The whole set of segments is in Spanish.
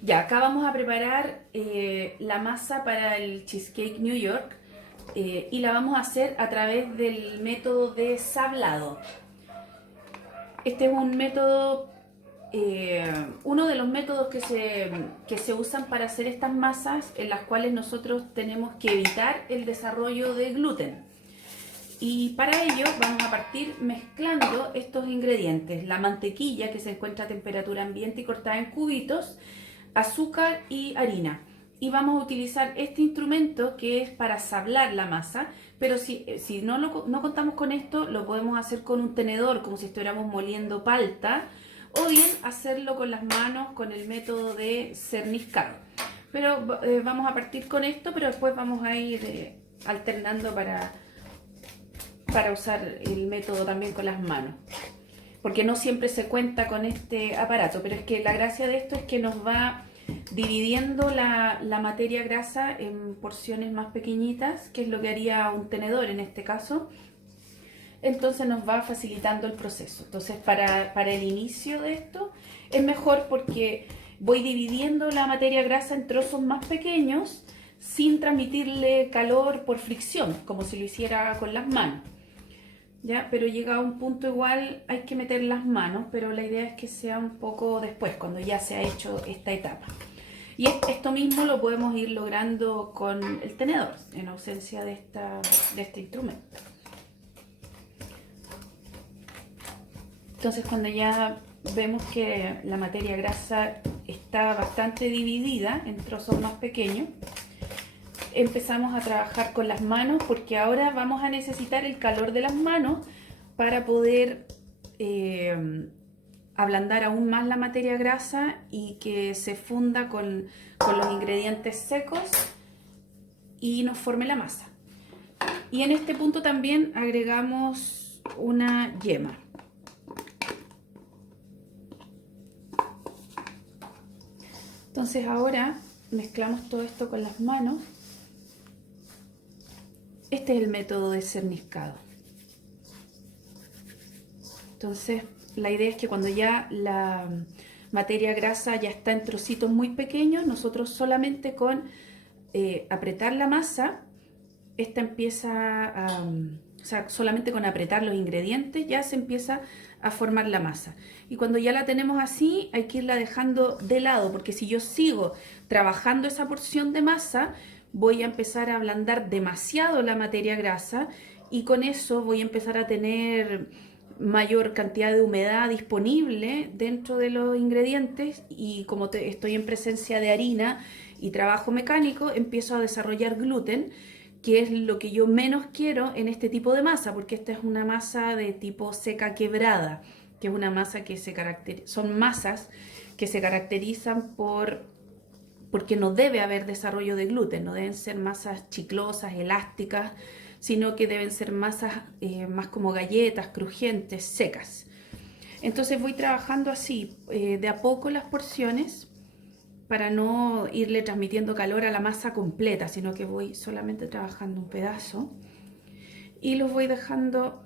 Ya, acá vamos a preparar la masa para el Cheesecake New York y la vamos a hacer a través del método de sablado. Este es un método, uno de los métodos que se usan para hacer estas masas en las cuales nosotros tenemos que evitar el desarrollo de gluten. Y para ello vamos a partir mezclando estos ingredientes: la mantequilla, que se encuentra a temperatura ambiente y cortada en cubitos, azúcar y harina. Y vamos a utilizar este instrumento que es para sablar la masa, pero si no contamos con esto, lo podemos hacer con un tenedor, como si estuviéramos moliendo palta, o bien hacerlo con las manos con el método de cerniscado. Pero vamos a partir con esto, pero después vamos a ir alternando para usar el método también con las manos, porque no siempre se cuenta con este aparato, pero es que la gracia de esto es que nos va dividiendo la materia grasa en porciones más pequeñitas, que es lo que haría un tenedor en este caso. Entonces nos va facilitando el proceso. Entonces para el inicio de esto es mejor porque voy dividiendo la materia grasa en trozos más pequeños sin transmitirle calor por fricción, como si lo hiciera con las manos. ¿Ya? Pero llega a un punto igual hay que meter las manos, pero la idea es que sea un poco después, cuando ya se ha hecho esta etapa. Y esto mismo lo podemos ir logrando con el tenedor, en ausencia de este instrumento. Entonces, cuando ya vemos que la materia grasa está bastante dividida en trozos más pequeños, empezamos a trabajar con las manos, porque ahora vamos a necesitar el calor de las manos para poder ablandar aún más la materia grasa y que se funda con los ingredientes secos y nos forme la masa. Y en este punto también agregamos una yema. Entonces ahora mezclamos todo esto con las manos. Este es el método de cerniscado. Entonces, la idea es que cuando ya la materia grasa ya está en trocitos muy pequeños, nosotros solamente con apretar la masa, esta empieza o sea, solamente con apretar los ingredientes ya se empieza a formar la masa. Y cuando ya la tenemos así, hay que irla dejando de lado, porque si yo sigo trabajando esa porción de masa, voy a empezar a ablandar demasiado la materia grasa y con eso voy a empezar a tener mayor cantidad de humedad disponible dentro de los ingredientes, y como estoy en presencia de harina y trabajo mecánico, empiezo a desarrollar gluten, que es lo que yo menos quiero en este tipo de masa, porque esta es una masa de tipo seca quebrada, que es una masa que son masas que se caracterizan porque no debe haber desarrollo de gluten, no deben ser masas chiclosas, elásticas, sino que deben ser masas más como galletas, crujientes, secas. Entonces voy trabajando así, de a poco las porciones, para no irle transmitiendo calor a la masa completa, sino que voy solamente trabajando un pedazo y los voy dejando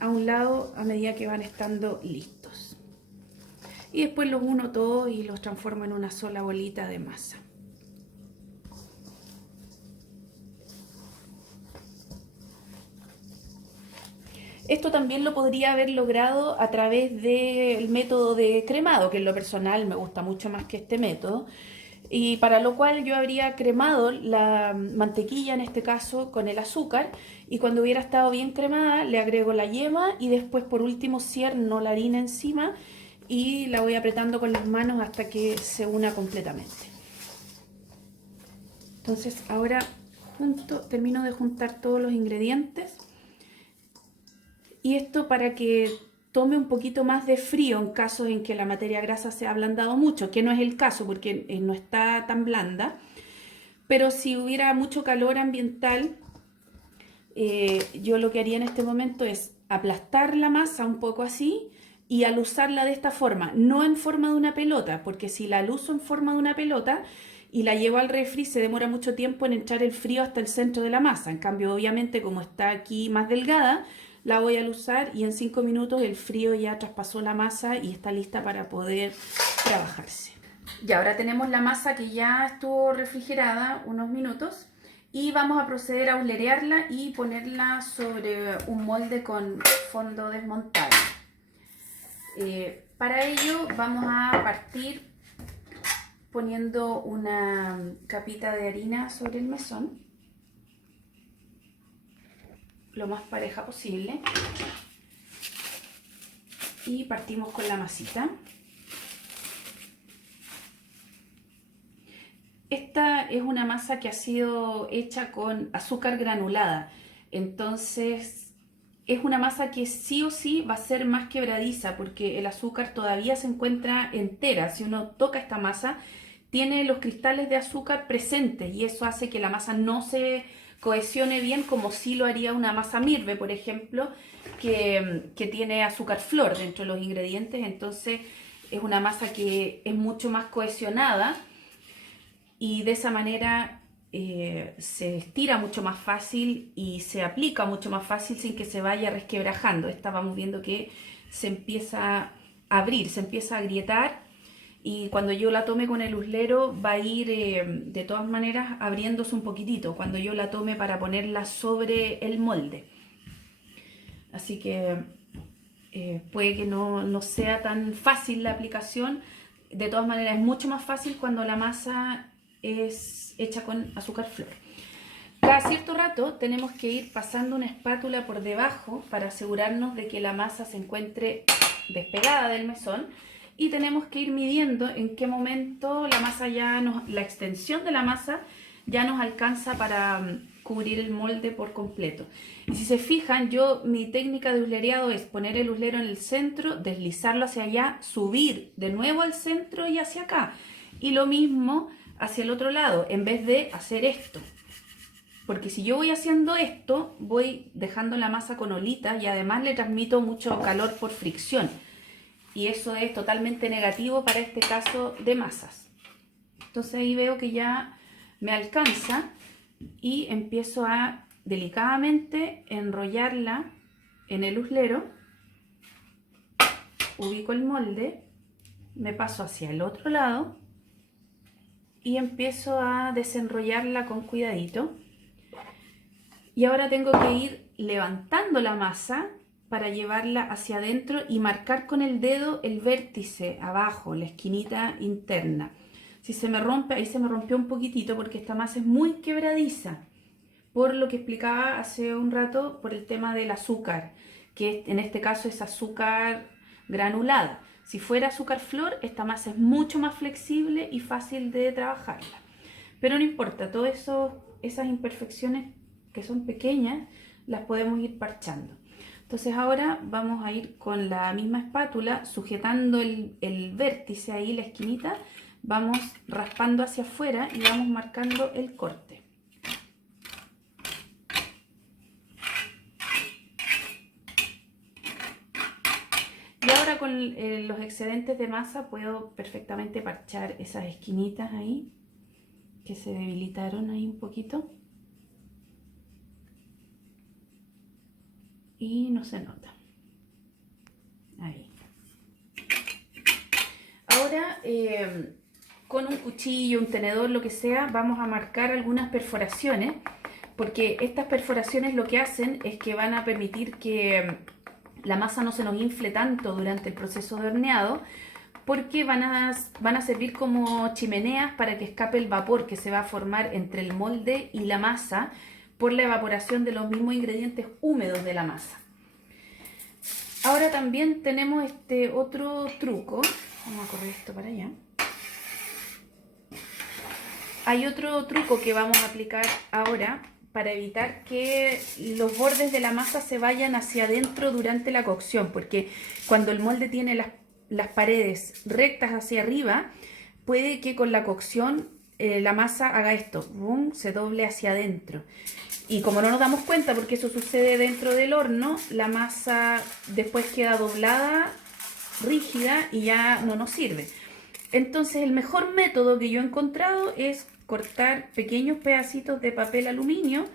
a un lado a medida que van estando listos. Y después los uno todos y los transformo en una sola bolita de masa. Esto también lo podría haber logrado a través del método de cremado, que en lo personal me gusta mucho más que este método, y para lo cual yo habría cremado la mantequilla en este caso con el azúcar, y cuando hubiera estado bien cremada le agrego la yema y después por último cierno la harina encima y la voy apretando con las manos hasta que se una completamente. Entonces ahora termino de juntar todos los ingredientes, y esto para que tome un poquito más de frío en casos en que la materia grasa se ha ablandado mucho, que no es el caso porque no está tan blanda, pero si hubiera mucho calor ambiental, yo lo que haría en este momento es aplastar la masa un poco así y alusarla de esta forma, no en forma de una pelota, porque si la aluso en forma de una pelota y la llevo al refri, se demora mucho tiempo en entrar el frío hasta el centro de la masa. En cambio, obviamente, como está aquí más delgada, la voy a alusar y en 5 minutos el frío ya traspasó la masa y está lista para poder trabajarse. Y ahora tenemos la masa que ya estuvo refrigerada unos minutos y vamos a proceder a ahulerearla y ponerla sobre un molde con fondo desmontable. Para ello vamos a partir poniendo una capita de harina sobre el mesón, lo más pareja posible, y partimos con la masita. Esta es una masa que ha sido hecha con azúcar granulada, entonces es una masa que sí o sí va a ser más quebradiza porque el azúcar todavía se encuentra entera. Si uno toca esta masa, tiene los cristales de azúcar presentes y eso hace que la masa no se cohesione bien como sí lo haría una masa mirve, por ejemplo, que tiene azúcar flor dentro de los ingredientes. Entonces es una masa que es mucho más cohesionada y de esa manera se estira mucho más fácil y se aplica mucho más fácil sin que se vaya resquebrajando. Esta vamos viendo que se empieza a abrir, se empieza a agrietar, y cuando yo la tome con el uslero va a ir de todas maneras abriéndose un poquitito cuando yo la tome para ponerla sobre el molde. Así que puede que no sea tan fácil la aplicación. De todas maneras es mucho más fácil cuando la masa es hecha con azúcar flor. Cada cierto rato tenemos que ir pasando una espátula por debajo para asegurarnos de que la masa se encuentre despegada del mesón, y tenemos que ir midiendo en qué momento la masa la extensión de la masa ya nos alcanza para cubrir el molde por completo. Y si se fijan, mi técnica de uslereado es poner el uslero en el centro, deslizarlo hacia allá, subir de nuevo al centro y hacia acá. Y lo mismo hacia el otro lado, en vez de hacer esto. Porque si yo voy haciendo esto, voy dejando la masa con olita y además le transmito mucho calor por fricción. Y eso es totalmente negativo para este caso de masas. Entonces ahí veo que ya me alcanza y empiezo a delicadamente enrollarla en el uslero. Ubico el molde, me paso hacia el otro lado y empiezo a desenrollarla con cuidadito. Y ahora tengo que ir levantando la masa para llevarla hacia adentro y marcar con el dedo el vértice abajo, la esquinita interna. Si se me rompe, ahí se me rompió un poquitito porque esta masa es muy quebradiza, por lo que explicaba hace un rato, por el tema del azúcar, que en este caso es azúcar granulada. Si fuera azúcar flor, esta masa es mucho más flexible y fácil de trabajarla. Pero no importa, todas esas imperfecciones que son pequeñas, las podemos ir parchando. Entonces ahora vamos a ir con la misma espátula, sujetando el vértice ahí, la esquinita, vamos raspando hacia afuera y vamos marcando el corte. Y ahora con los excedentes de masa puedo perfectamente parchar esas esquinitas ahí, que se debilitaron ahí un poquito. Y no se nota. Ahí. Ahora con un cuchillo, un tenedor, lo que sea, vamos a marcar algunas perforaciones, porque estas perforaciones lo que hacen es que van a permitir que la masa no se nos infle tanto durante el proceso de horneado, porque van a servir como chimeneas para que escape el vapor que se va a formar entre el molde y la masa por la evaporación de los mismos ingredientes húmedos de la masa. Ahora también tenemos este otro truco. Vamos a correr esto para allá. Hay otro truco que vamos a aplicar ahora para evitar que los bordes de la masa se vayan hacia adentro durante la cocción, porque cuando el molde tiene las paredes rectas hacia arriba, puede que con la cocción la masa haga esto, boom, se doble hacia adentro. Y como no nos damos cuenta, porque eso sucede dentro del horno, la masa después queda doblada, rígida y ya no nos sirve. Entonces el mejor método que yo he encontrado es cortar pequeños pedacitos de papel aluminio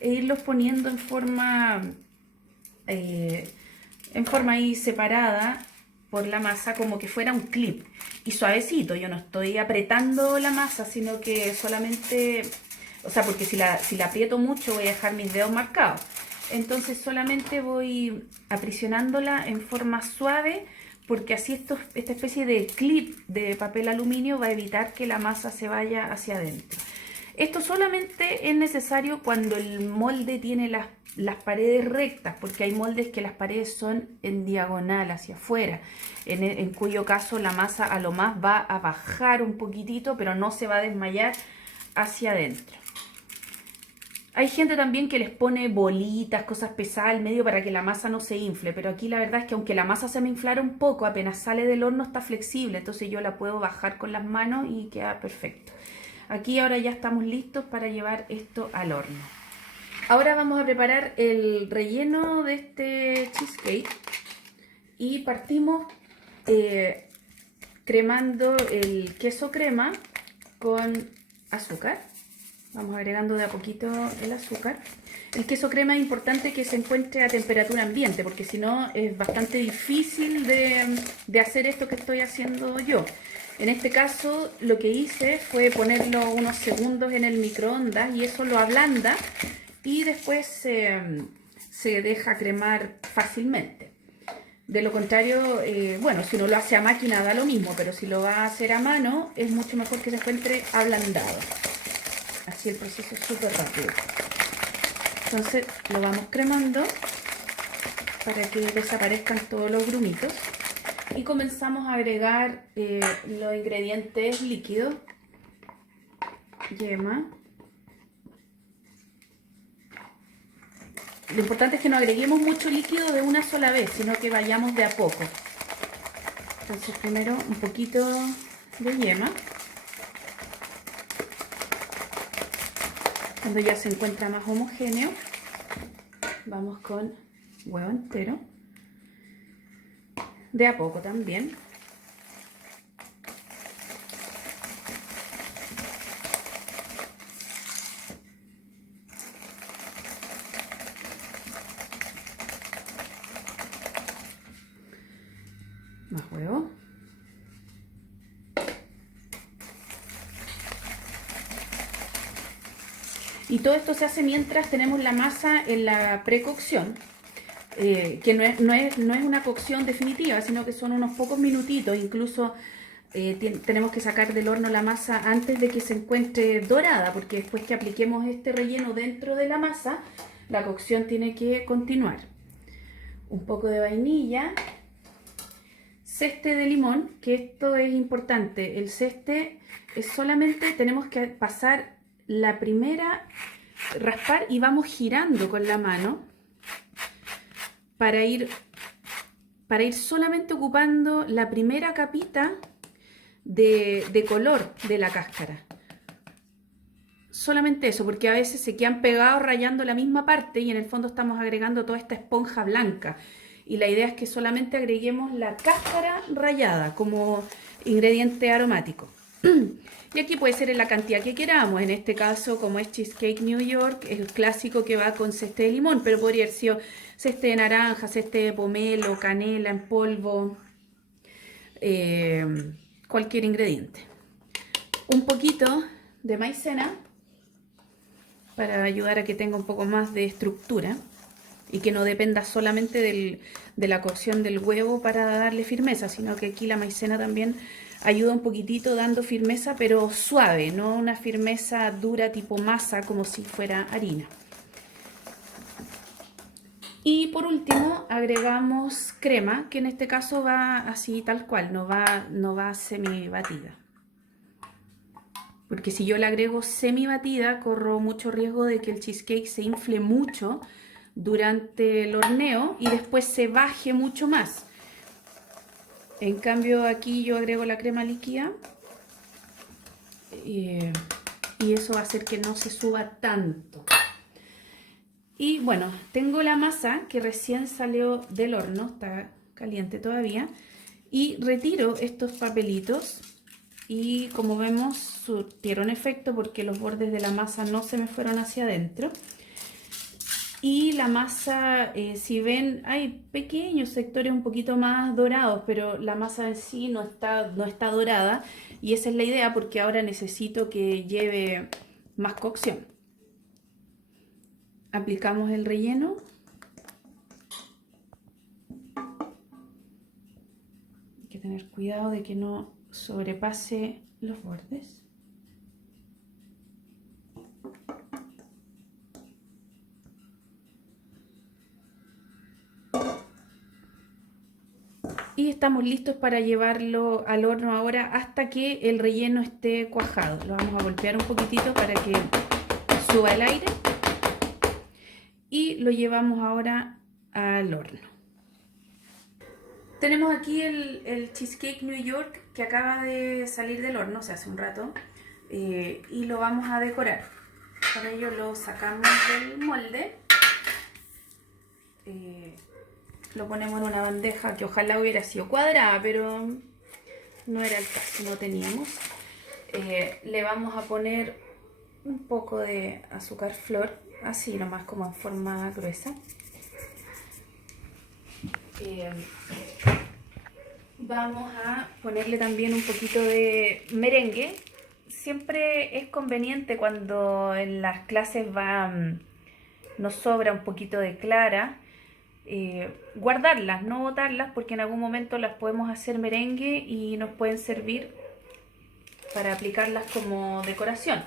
e irlos poniendo en forma ahí separada por la masa como que fuera un clip y suavecito. Yo no estoy apretando la masa, sino que solamente, o sea, porque si la aprieto mucho voy a dejar mis dedos marcados. Entonces solamente voy aprisionándola en forma suave, porque así esta especie de clip de papel aluminio va a evitar que la masa se vaya hacia adentro. Esto solamente es necesario cuando el molde tiene las paredes rectas, porque hay moldes que las paredes son en diagonal hacia afuera, en cuyo caso la masa a lo más va a bajar un poquitito, pero no se va a desmayar hacia adentro. Hay gente también que les pone bolitas, cosas pesadas al medio para que la masa no se infle, pero aquí la verdad es que aunque la masa se me inflara un poco, apenas sale del horno está flexible, entonces yo la puedo bajar con las manos y queda perfecto. Aquí ahora ya estamos listos para llevar esto al horno. Ahora vamos a preparar el relleno de este cheesecake y partimos cremando el queso crema con azúcar. Vamos agregando de a poquito el azúcar. El queso crema es importante que se encuentre a temperatura ambiente, porque si no es bastante difícil de hacer esto que estoy haciendo yo. En este caso lo que hice fue ponerlo unos segundos en el microondas y eso lo ablanda y después se deja cremar fácilmente. De lo contrario, bueno, si uno lo hace a máquina da lo mismo, pero si lo va a hacer a mano es mucho mejor que se encuentre ablandado. Así el proceso es súper rápido. Entonces lo vamos cremando para que desaparezcan todos los grumitos. Y comenzamos a agregar los ingredientes líquidos. Yema. Lo importante es que no agreguemos mucho líquido de una sola vez, sino que vayamos de a poco. Entonces primero un poquito de yema. Cuando ya se encuentra más homogéneo, vamos con huevo entero. De a poco también. Más huevo. Y todo esto se hace mientras tenemos la masa en la precocción, que no es una cocción definitiva, sino que son unos pocos minutitos. Incluso tenemos que sacar del horno la masa antes de que se encuentre dorada, porque después que apliquemos este relleno dentro de la masa, la cocción tiene que continuar. Un poco de vainilla, ceste de limón, que esto es importante. El ceste es solamente, tenemos que pasar la primera, raspar y vamos girando con la mano para ir solamente ocupando la primera capita de color de la cáscara. Solamente eso, porque a veces se quedan pegados rayando la misma parte y en el fondo estamos agregando toda esta esponja blanca. Y la idea es que solamente agreguemos la cáscara rallada como ingrediente aromático. Y aquí puede ser en la cantidad que queramos. En este caso, como es Cheesecake New York, es el clásico que va con ceste de limón, pero podría haber sido ceste de naranja, ceste de pomelo, canela en polvo, cualquier ingrediente. Un poquito de maicena para ayudar a que tenga un poco más de estructura y que no dependa solamente de la cocción del huevo para darle firmeza, sino que aquí la maicena también ayuda un poquitito dando firmeza, pero suave, no una firmeza dura tipo masa como si fuera harina. Y por último agregamos crema, que en este caso va así tal cual, no va semi batida. Porque si yo le agrego semi batida, corro mucho riesgo de que el cheesecake se infle mucho durante el horneo y después se baje mucho más. En cambio aquí yo agrego la crema líquida y eso va a hacer que no se suba tanto. Y bueno, tengo la masa que recién salió del horno, está caliente todavía, y retiro estos papelitos y como vemos surtieron efecto porque los bordes de la masa no se me fueron hacia adentro. Y la masa, si ven, hay pequeños sectores un poquito más dorados, pero la masa en sí no está dorada. Y esa es la idea porque ahora necesito que lleve más cocción. Aplicamos el relleno. Hay que tener cuidado de que no sobrepase los bordes. Y estamos listos para llevarlo al horno ahora hasta que el relleno esté cuajado. Lo vamos a golpear un poquitito para que suba el aire. Y lo llevamos ahora al horno. Tenemos aquí el Cheesecake New York que acaba de salir del horno, o sea, hace un rato. Y lo vamos a decorar. Para ello lo sacamos del molde. Lo ponemos en una bandeja que ojalá hubiera sido cuadrada, pero no era el caso, no teníamos. Le vamos a poner un poco de azúcar flor, así nomás como en forma gruesa. Vamos a ponerle también un poquito de merengue. Siempre es conveniente cuando en las clases nos sobra un poquito de clara, guardarlas, no botarlas, porque en algún momento las podemos hacer merengue y nos pueden servir para aplicarlas como decoración.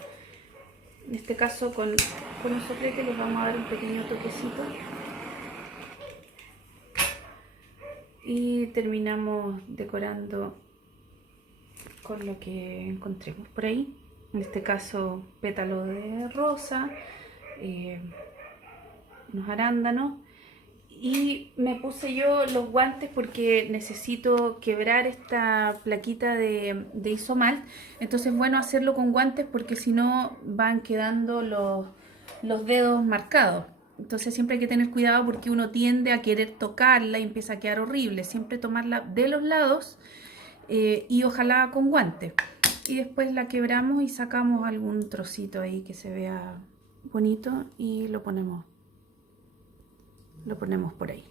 En este caso con un soplete les vamos a dar un pequeño toquecito y terminamos decorando con lo que encontremos por ahí. En este caso pétalo de rosa, unos arándanos. Y me puse yo los guantes porque necesito quebrar esta plaquita de isomalt. Entonces es bueno hacerlo con guantes porque si no van quedando los dedos marcados. Entonces siempre hay que tener cuidado porque uno tiende a querer tocarla y empieza a quedar horrible. Siempre tomarla de los lados y ojalá con guantes. Y después la quebramos y sacamos algún trocito ahí que se vea bonito y lo ponemos por ahí.